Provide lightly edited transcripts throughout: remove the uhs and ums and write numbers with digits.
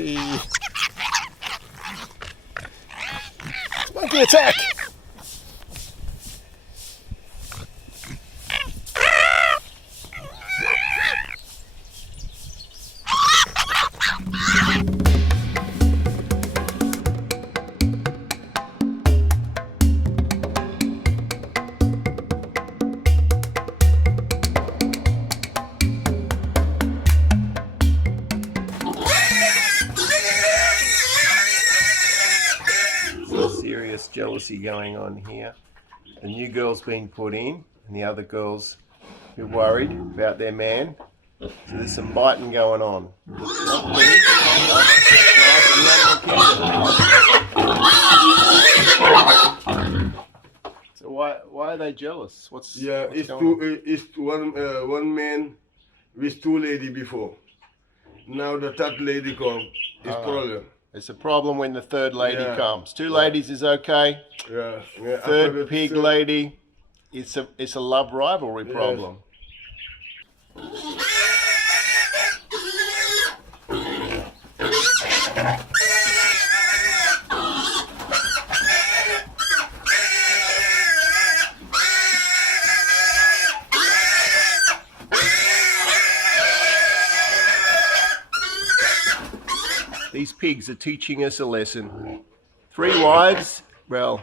Hey! Monkey attack! Serious jealousy going on here. The new girl's been put in, and the other girls are worried about their man. So there's some biting going on. So why are they jealous? What's it's one man with two ladies before. Now the third lady come. It's problem. It's a problem when the third lady comes. Two ladies is okay. Third pig lady, it's a love rivalry problem. These pigs are teaching us a lesson. 3 wives, well,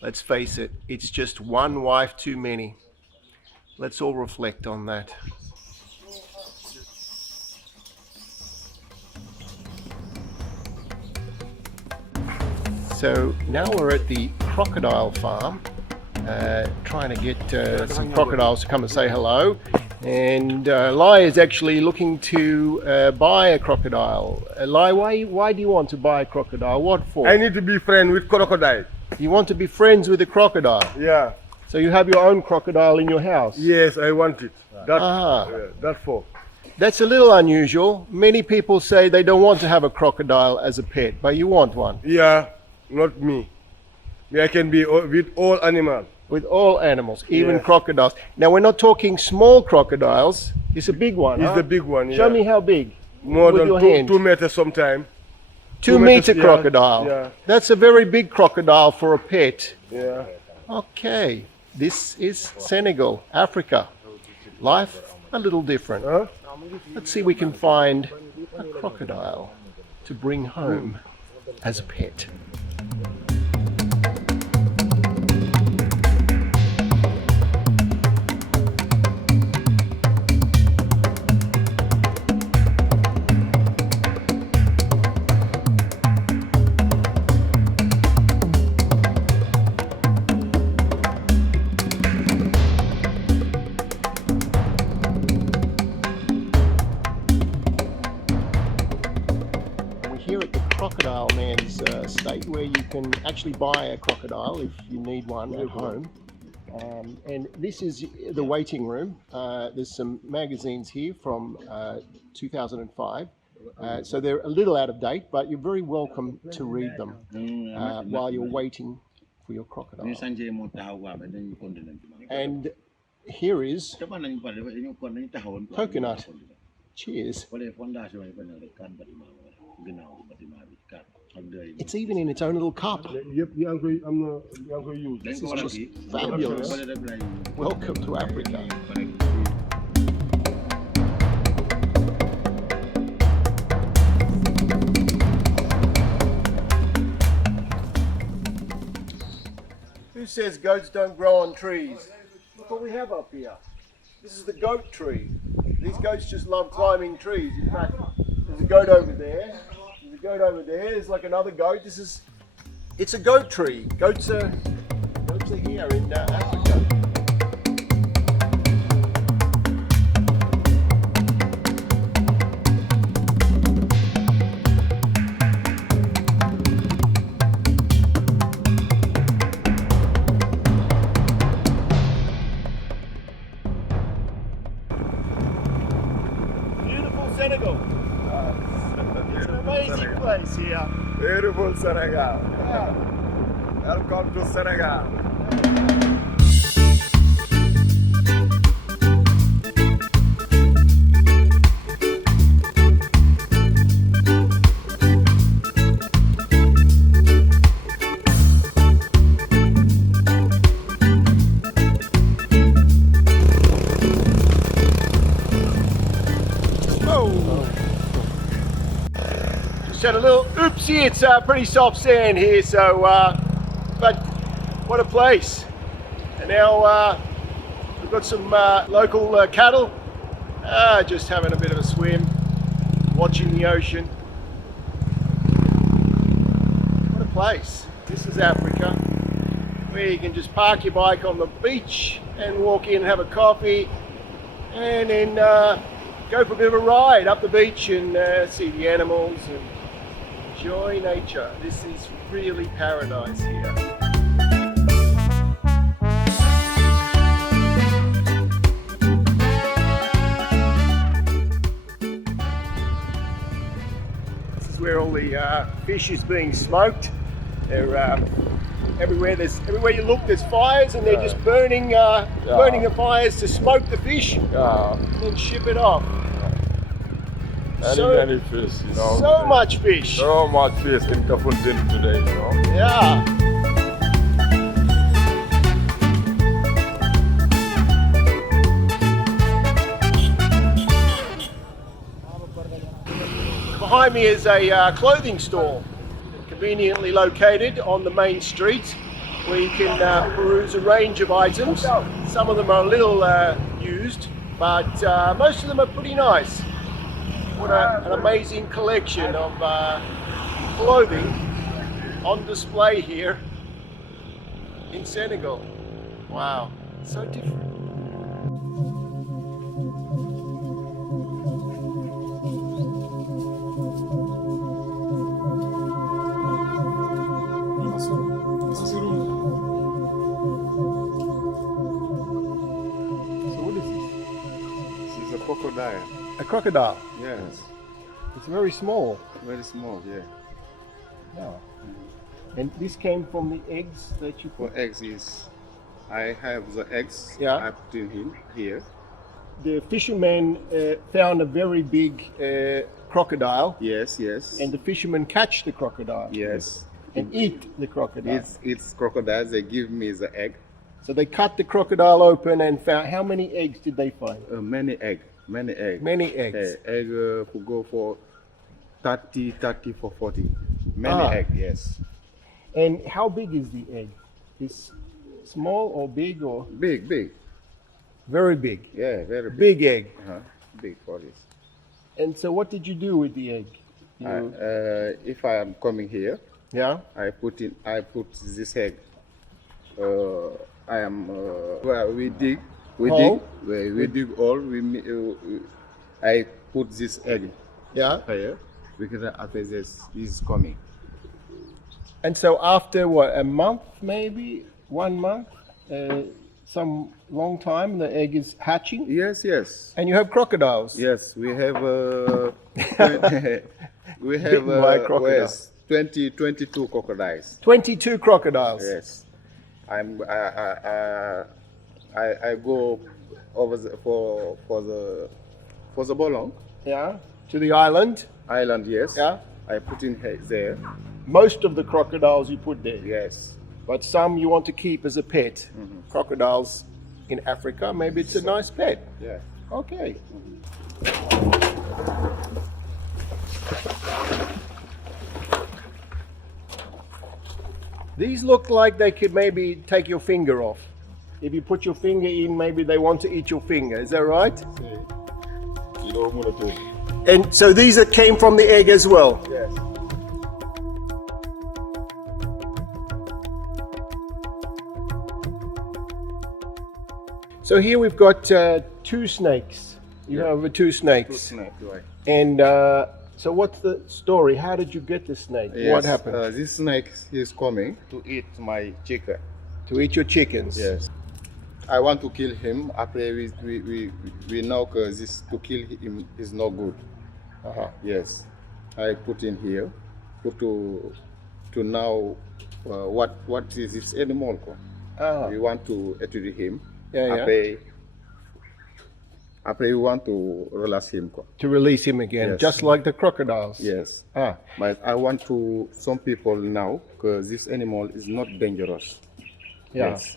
let's face it, it's just one wife too many. Let's all reflect on that. So now we're at the Crocodile Farm, trying to get some crocodiles to come and say hello. And Lai is actually looking to buy a crocodile. Lai, why do you want to buy a crocodile? What for? I need to be friend with crocodile. You want to be friends with a crocodile? Yeah. So you have your own crocodile in your house? Yes, I want it. That's for. That's a little unusual. Many people say they don't want to have a crocodile as a pet, but you want one. Yeah, not me. I can be with all animals. With all animals, even crocodiles. Now we're not talking small crocodiles. It's a big one. It's the big one. Show me how big. More with than your 2 meters sometime. 2 meter crocodile. Yeah. That's a very big crocodile for a pet. Yeah. Okay, this is Senegal, Africa. Life a little different. Huh? Let's see if we can find a crocodile to bring home as a pet. Here at the Crocodile Man's estate, where you can actually buy a crocodile if you need one at home. And this is the waiting room. There's some magazines here from 2005. So they're a little out of date, but you're very welcome to read them while you're waiting for your crocodile. And here is coconut. Cheers. It's even in its own little cup. This is just fabulous. Welcome to Africa. Who says goats don't grow on trees? Look what we have up here. This is the goat tree. These goats just love climbing trees. In fact, there's a goat over there. There's a goat over there. There's like another goat. It's a goat tree. Goats are here in Africa. Senegal. It's an amazing place here. Beautiful Senegal. Yeah. Welcome to Senegal. Just had a little oopsie. It's pretty soft sand here, so but what a place. And now we've got some local cattle just having a bit of a swim, watching the ocean. What a place. This is Africa, where you can just park your bike on the beach and walk in and have a coffee, and then go for a bit of a ride up the beach and see the animals and enjoy nature. This is really paradise here. This is where all the fish is being smoked. They're everywhere. Everywhere you look, there's fires, and they're just burning the fires to smoke the fish and then ship it off. Many fish, you know. So much fish. So much fish in Kafountine today, you know. Yeah. Behind me is a clothing store, conveniently located on the main street, where you can peruse a range of items. Some of them are a little used, but most of them are pretty nice. What an amazing collection of clothing on display here in Senegal. Wow, so different. So what is this? This is a crocodile. A crocodile. Yes. It's very small. Very small, yeah. Yeah. And this came from the eggs that you For put. eggs is, I have the eggs. Yeah. I put in here. The fisherman found a very big crocodile, Yes, yes. and the fishermen catch the crocodile yes. and eat the crocodile. It's crocodiles. They give me the egg. So they cut the crocodile open and found, how many eggs did they find? Many egg. Many egg. Many eggs. Egg could go for 30 for 40. Many egg, yes. And how big is the egg? Is small or big or? Big, big. Very big. Yeah, very big. Big egg. Big for this. And so what did you do with the egg? If I am coming here, Yeah? I put this egg. Well, we dig Hole? we dig all. I put this egg Yeah. here because after this is coming. And so after what, a month maybe? 1 month? Some long time, the egg is hatching? Yes, yes, And you have crocodiles? yes. We have we have Bitten by crocodile. yes, 22 crocodiles. 22 crocodiles? Yes, I go over for the Bolong Yeah. To the island? Island. Yes. Yeah. I put in there. Most of the crocodiles you put there? Yes. But some you want to keep as a pet. Crocodiles in Africa, maybe it's a nice pet. Yeah. Okay. These look like they could maybe take your finger off. If you put your finger in, maybe they want to eat your finger. Is that right? You know what I'm gonna do. And so these that came from the egg as well. Yes. So here we've got 2 snakes. You have 2 snakes. Snake, right. And so what's the story? How did you get the snake? Yes, What happened? this snake is coming to eat my chicken. To eat your chickens? Yes. I want to kill him. After we know this to kill him is not good. Uh-huh. Yes. I put in here. Put to now what is this animal? Ah. We want to eat him. Yeah. After we want to release him. To release him again, Yes. just like the crocodiles. Yes. Ah. But I want to some people now because this animal is not dangerous. Yeah. Yes.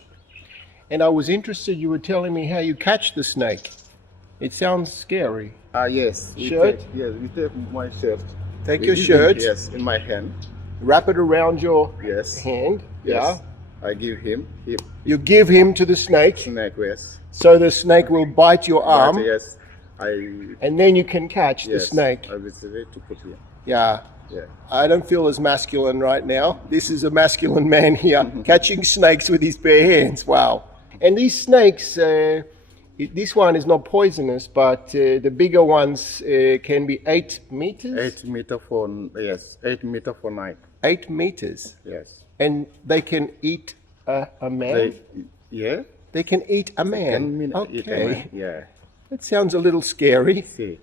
And I was interested, you were telling me how you catch the snake. It sounds scary. Yes. Shirt? We take my shirt. Take your Using- shirt, Yes, in my hand. wrap it around your Yes. hand. Yes. Yeah. I give him You give him to the snake, snake. Yes. so the snake will bite your arm, But yes, and then you can catch the yes, snake. I was ready to put here. Yeah. Yeah. I don't feel as masculine right now. This is a masculine man here, catching snakes with his bare hands. Wow. And these snakes, this one is not poisonous, but the bigger ones can be 8 meters. 8 meter for 8 meter for night. 8 meters. Yes. And they can eat a man? Yeah. They can eat a man. Eat a Okay. man. Yeah. That sounds a little scary. See.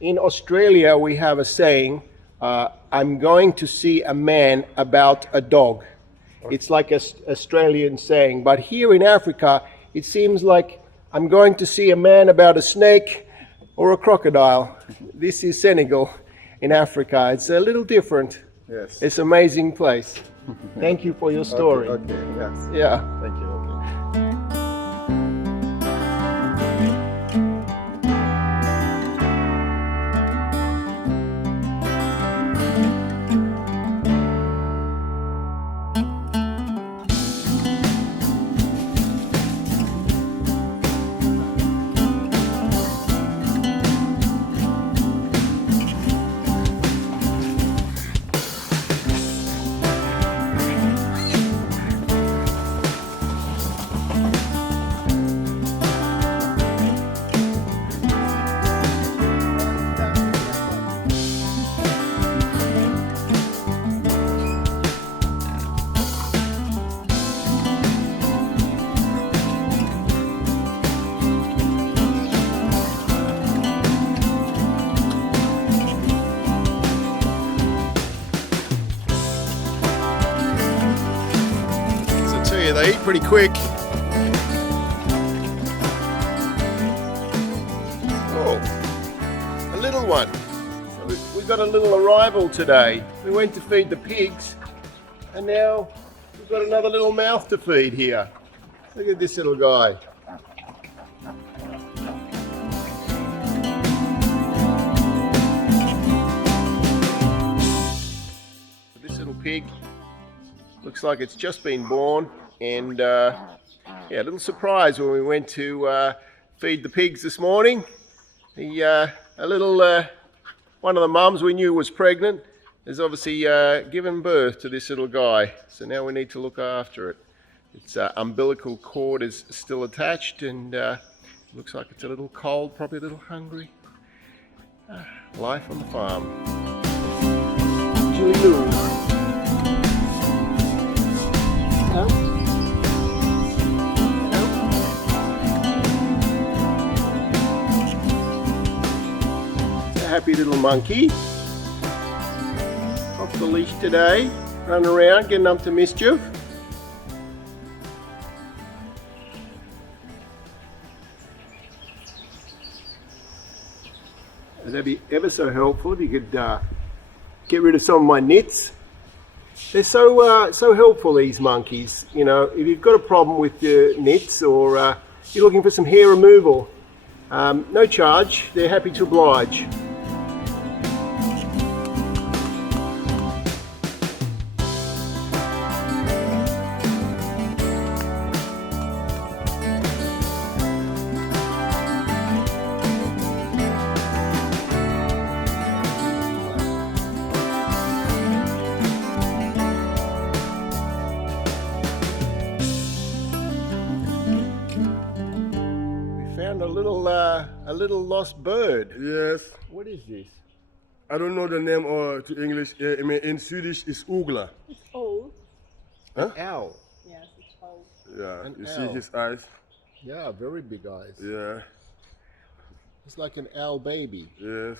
In Australia, we have a saying, I'm going to see a man about a dog. It's like an Australian saying. But here in Africa, it seems like I'm going to see a man about a snake or a crocodile. This is Senegal in Africa. It's a little different. Yes. It's an amazing place. Thank you for your story. Okay. Yes. Yeah. Thank you. Okay. They eat pretty quick. Oh, a little one. So we've got a little arrival today. We went to feed the pigs, and now we've got another little mouth to feed here. Look at this little guy. This little pig looks like it's just been born, and yeah, a little surprise when we went to feed the pigs this morning. One of the mums we knew was pregnant has obviously given birth to this little guy, so now we need to look after it. Its umbilical cord is still attached, and looks like it's a little cold, probably a little hungry. Life on the farm. Julie Lou. Happy little monkey. Off the leash today, running around, getting up to mischief. That'd be ever so helpful if you could get rid of some of my nits. They're so helpful, these monkeys. You know, if you've got a problem with your nits, or you're looking for some hair removal, no charge. They're happy to oblige. A little lost bird. Yes. What is this? I don't know the name or to English. I mean, in Swedish, it's ugla. It's old. An owl. Yes, it's old. Yeah. An You owl. see his eyes? Yeah, very big eyes. Yeah. It's like an owl baby. Yes.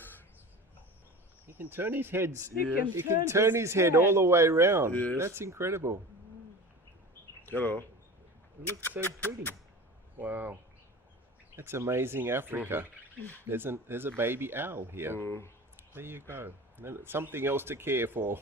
He can turn his heads. Yes. He can turn his head all the way around. Yes. That's incredible. Hello. It looks so pretty. Wow. That's amazing, Africa. There's a baby owl here. There you go. Something else to care for.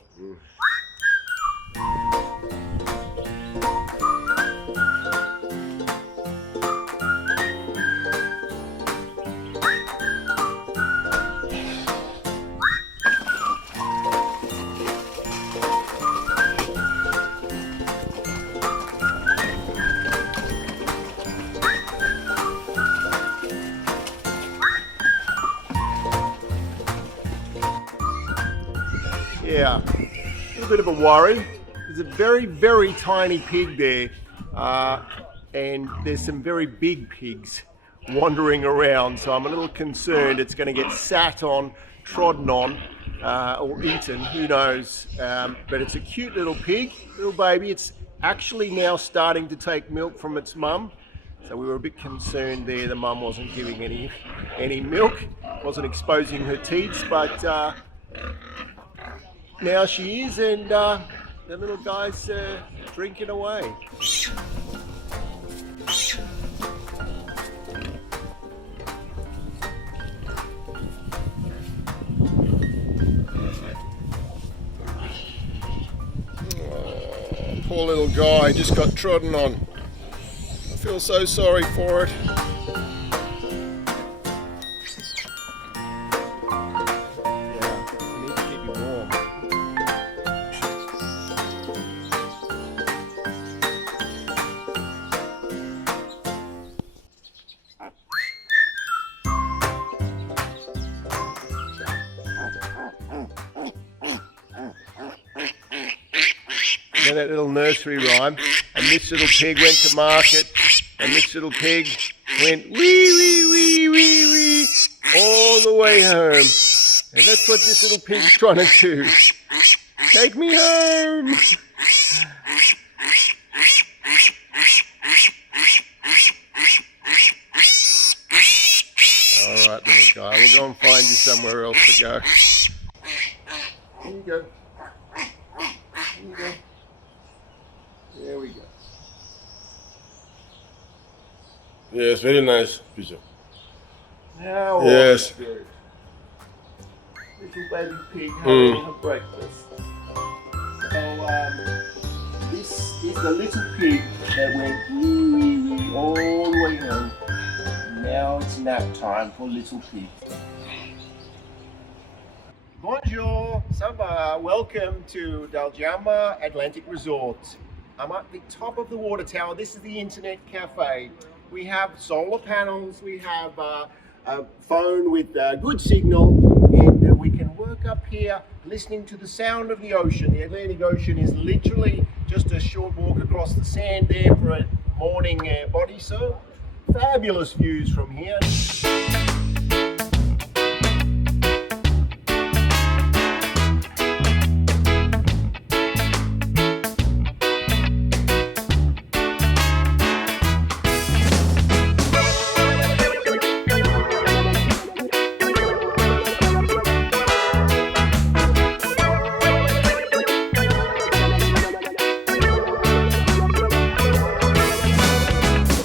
Yeah, a little bit of a worry. There's a very, very tiny pig there, and there's some very big pigs wandering around, so I'm a little concerned it's going to get sat on, trodden on, or eaten, who knows. But it's a cute little pig, little baby. It's actually now starting to take milk from its mum, so we were a bit concerned there the mum wasn't giving any milk, wasn't exposing her teats, but now she is, and the little guy's drinking away. Poor little guy just got trodden on. I feel so sorry for it. Yeah, we need to keep him warm. That little nursery rhyme, and this little pig went to market, and this little pig went wee wee wee wee wee all the way home, and that's what this little pig's trying to do. Take me home. All right, little guy, we'll go and find you somewhere else to go. Here you go. Here you go. There we go. Yes, very nice picture. Now, Yes. good. Little baby pig having her breakfast. So, this is the little pig that went wee wee wee all the way home. Now it's nap time for little pig. Bonjour, ça va? Welcome to Daljama Atlantic Resort. I'm at the top of the water tower. This is the internet cafe. We have solar panels, we have a phone with good signal, and we can work up here listening to the sound of the ocean. The Atlantic Ocean is literally just a short walk across the sand there for a morning body surf. Fabulous views from here.